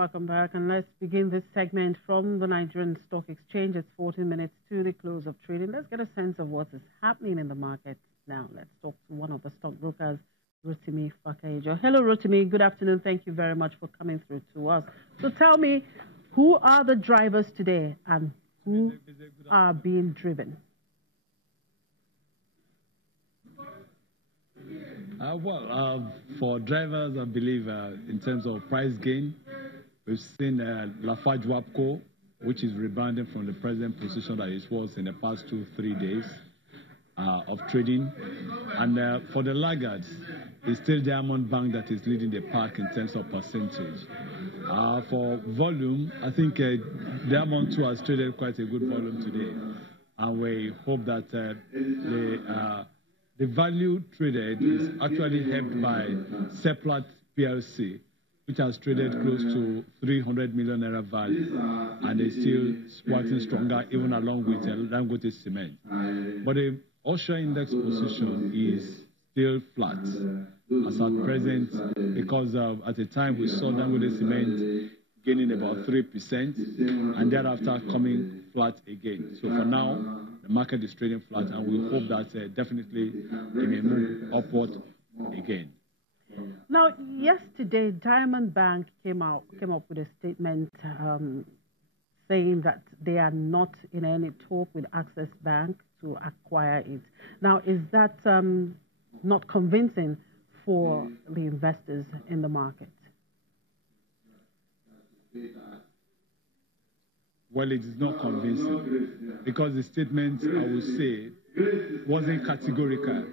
Welcome back, and let's begin this segment from the Nigerian Stock Exchange. It's 14 minutes to the close of trading. Let's get a sense of what is happening in the market now. Let's talk to one of the stockbrokers, Rotimi Fakaejo. Hello, Rotimi. Good afternoon. Thank you very much for coming through to us. So tell me, who are the drivers today and who are being driven? For drivers, I believe in terms of price gain, we've seen Lafarge Wapco, which is rebounding from the present position that it was in the past 2-3 days of trading. And for the laggards, it's still Diamond Bank that is leading the pack in terms of percentage. For volume, I think Diamond 2 has traded quite a good volume today. And we hope that the value traded is actually helped by Seplat PLC, which has traded close to 300 million naira value, and is still working stronger even along with Dangote Cement. But the offshore index position is still flat as at present, because at the time we saw Dangote Cement gaining about 3% and thereafter coming flat again. So for now, the market is trading flat, and we hope that definitely it may move upward again. Now, yesterday, Diamond Bank came up with a statement saying that they are not in any talk with Access Bank to acquire it. Now, is that not convincing for the investors in the market? Well, it is not convincing because the statement, I would say, wasn't categorical.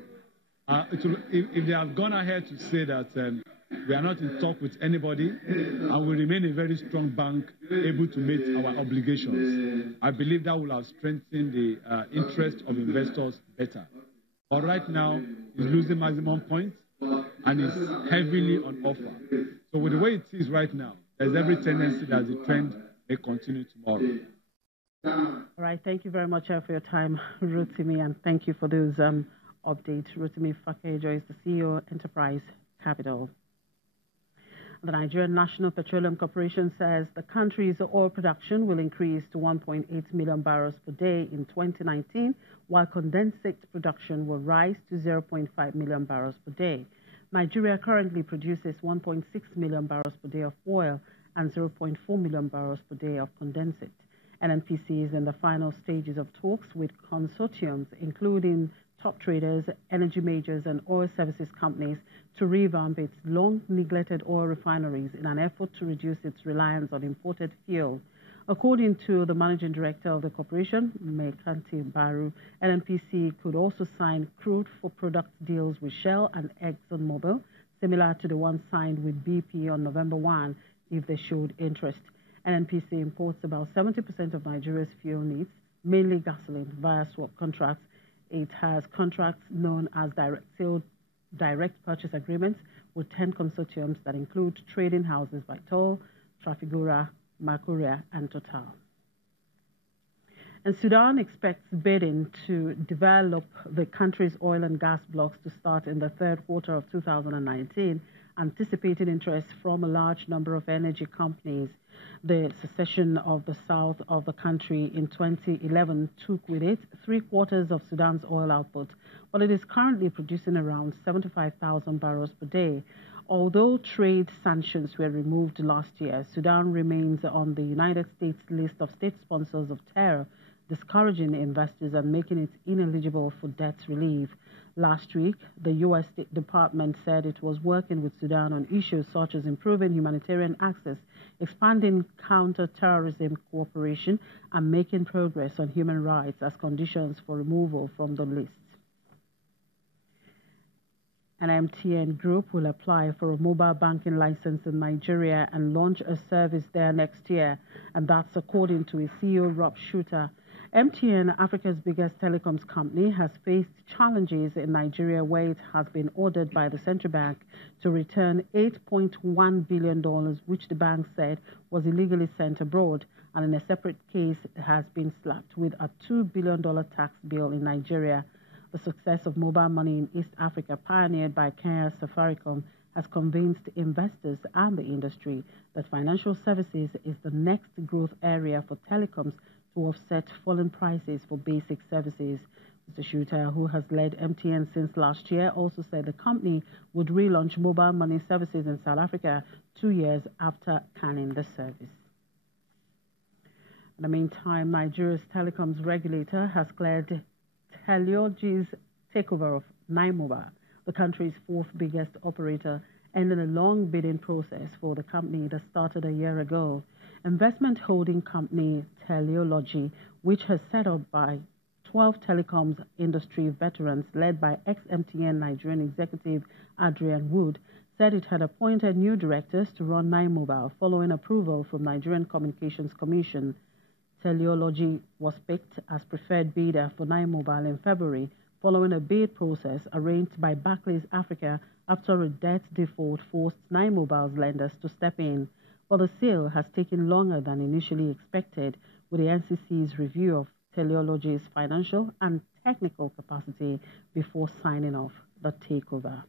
If they have gone ahead to say that we are not in talk with anybody and we remain a very strong bank able to meet our obligations, I believe that will have strengthened the interest of investors better. But right now, it's losing maximum points and is heavily on offer. So with the way it is right now, there's every tendency that the trend may continue tomorrow. All right. Thank you very much for your time, Rotimi, and thank you for those updates. Rotimi Fakaejo is the CEO of Enterprise Capital. The Nigerian National Petroleum Corporation says the country's oil production will increase to 1.8 million barrels per day in 2019, while condensate production will rise to 0.5 million barrels per day. Nigeria currently produces 1.6 million barrels per day of oil and 0.4 million barrels per day of condensate. NNPC is in the final stages of talks with consortiums, including top traders, energy majors, and oil services companies to revamp its long-neglected oil refineries in an effort to reduce its reliance on imported fuel. According to the managing director of the corporation, Mekanti Baru, NNPC could also sign crude for product deals with Shell and ExxonMobil, similar to the one signed with BP on November 1, if they showed interest. NNPC imports about 70% of Nigeria's fuel needs, mainly gasoline, via swap contracts. It has contracts known as direct purchase agreements with 10 consortiums that include trading houses Vitol, Trafigura, Mercuria, and Total. And Sudan expects bidding to develop the country's oil and gas blocks to start in the third quarter of 2019, anticipating interest from a large number of energy companies. The secession of the south of the country in 2011 took with it 3/4 of Sudan's oil output, but it is currently producing around 75,000 barrels per day. Although trade sanctions were removed last year, Sudan remains on the United States list of state sponsors of terror, discouraging investors and making it ineligible for debt relief. Last week, the U.S. State Department said it was working with Sudan on issues such as improving humanitarian access, expanding counter-terrorism cooperation, and making progress on human rights as conditions for removal from the list. An MTN group will apply for a mobile banking license in Nigeria and launch a service there next year, and that's according to its CEO, Rob Shuter. MTN, Africa's biggest telecoms company, has faced challenges in Nigeria where it has been ordered by the central bank to return $8.1 billion, which the bank said was illegally sent abroad, and in a separate case, it has been slapped with a $2 billion tax bill in Nigeria. The success of mobile money in East Africa, pioneered by Kenya Safaricom, has convinced investors and the industry that financial services is the next growth area for telecoms to offset falling prices for basic services. Mr. Shuter, who has led MTN since last year, also said the company would relaunch mobile money services in South Africa 2 years after canning the service. In the meantime, Nigeria's telecoms regulator has cleared Teleology's takeover of Nine Mobile, the country's fourth biggest operator, ending a long bidding process for the company that started a year ago. Investment holding company Teleology, which has set up by 12 telecoms industry veterans led by ex-MTN Nigerian executive Adrian Wood, said it had appointed new directors to run Nine Mobile following approval from Nigerian Communications Commission. Teleology was picked as preferred bidder for Nine Mobile in February, following a bid process arranged by Barclays Africa after a debt default forced Nine Mobile's lenders to step in. But the sale has taken longer than initially expected, with the NCC's review of Teleology's financial and technical capacity before signing off the takeover.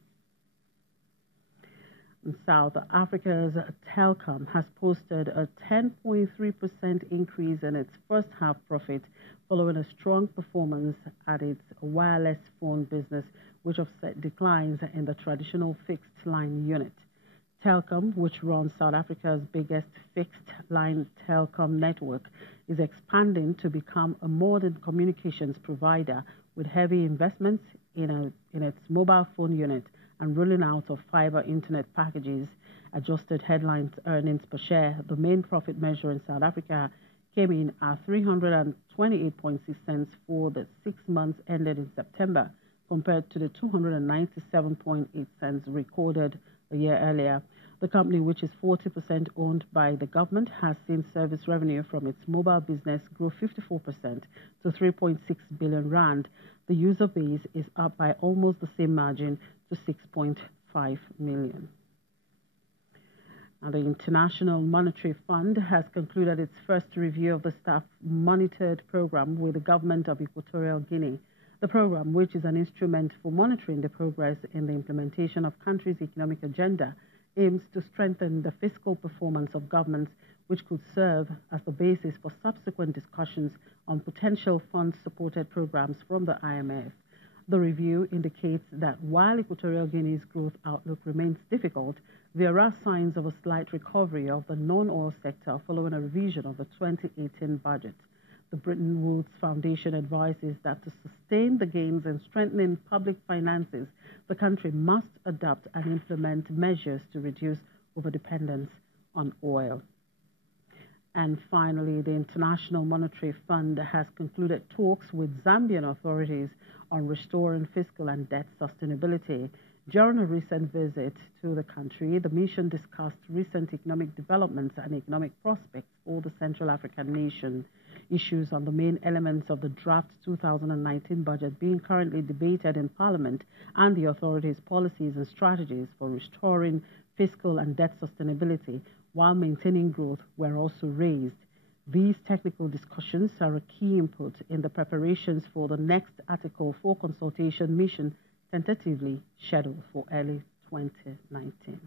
South Africa's Telkom has posted a 10.3% increase in its first half profit following a strong performance at its wireless phone business, which offset declines in the traditional fixed line unit. Telkom, which runs South Africa's biggest fixed line telecom network, is expanding to become a modern communications provider with heavy investments in its mobile phone unit and rolling out of fiber internet packages. Adjusted headline earnings per share, the main profit measure in South Africa, came in at 328.6 cents for the 6 months ended in September, compared to the 297.8 cents recorded a year earlier. The company, which is 40% owned by the government, has seen service revenue from its mobile business grow 54% to 3.6 billion rand. The user base is up by almost the same margin to 6.5 million. And the International Monetary Fund has concluded its first review of the staff monitored program with the government of Equatorial Guinea. The program, which is an instrument for monitoring the progress in the implementation of country's economic agenda, aims to strengthen the fiscal performance of governments, which could serve as the basis for subsequent discussions on potential fund-supported programs from the IMF. The review indicates that while Equatorial Guinea's growth outlook remains difficult, there are signs of a slight recovery of the non-oil sector following a revision of the 2018 budget. The Bretton Woods Foundation advises that to sustain the gains in strengthening public finances, the country must adopt and implement measures to reduce overdependence on oil. And finally, the International Monetary Fund has concluded talks with Zambian authorities on restoring fiscal and debt sustainability. During a recent visit to the country, the mission discussed recent economic developments and economic prospects for the Central African nation. Issues on the main elements of the draft 2019 budget being currently debated in Parliament and the authorities' policies and strategies for restoring fiscal and debt sustainability while maintaining growth were also raised. These technical discussions are a key input in the preparations for the next Article 4 consultation mission, tentatively scheduled for early 2019.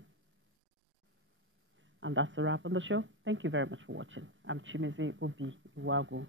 And that's a wrap on the show. Thank you very much for watching. I'm Chimizi Obi Iwago.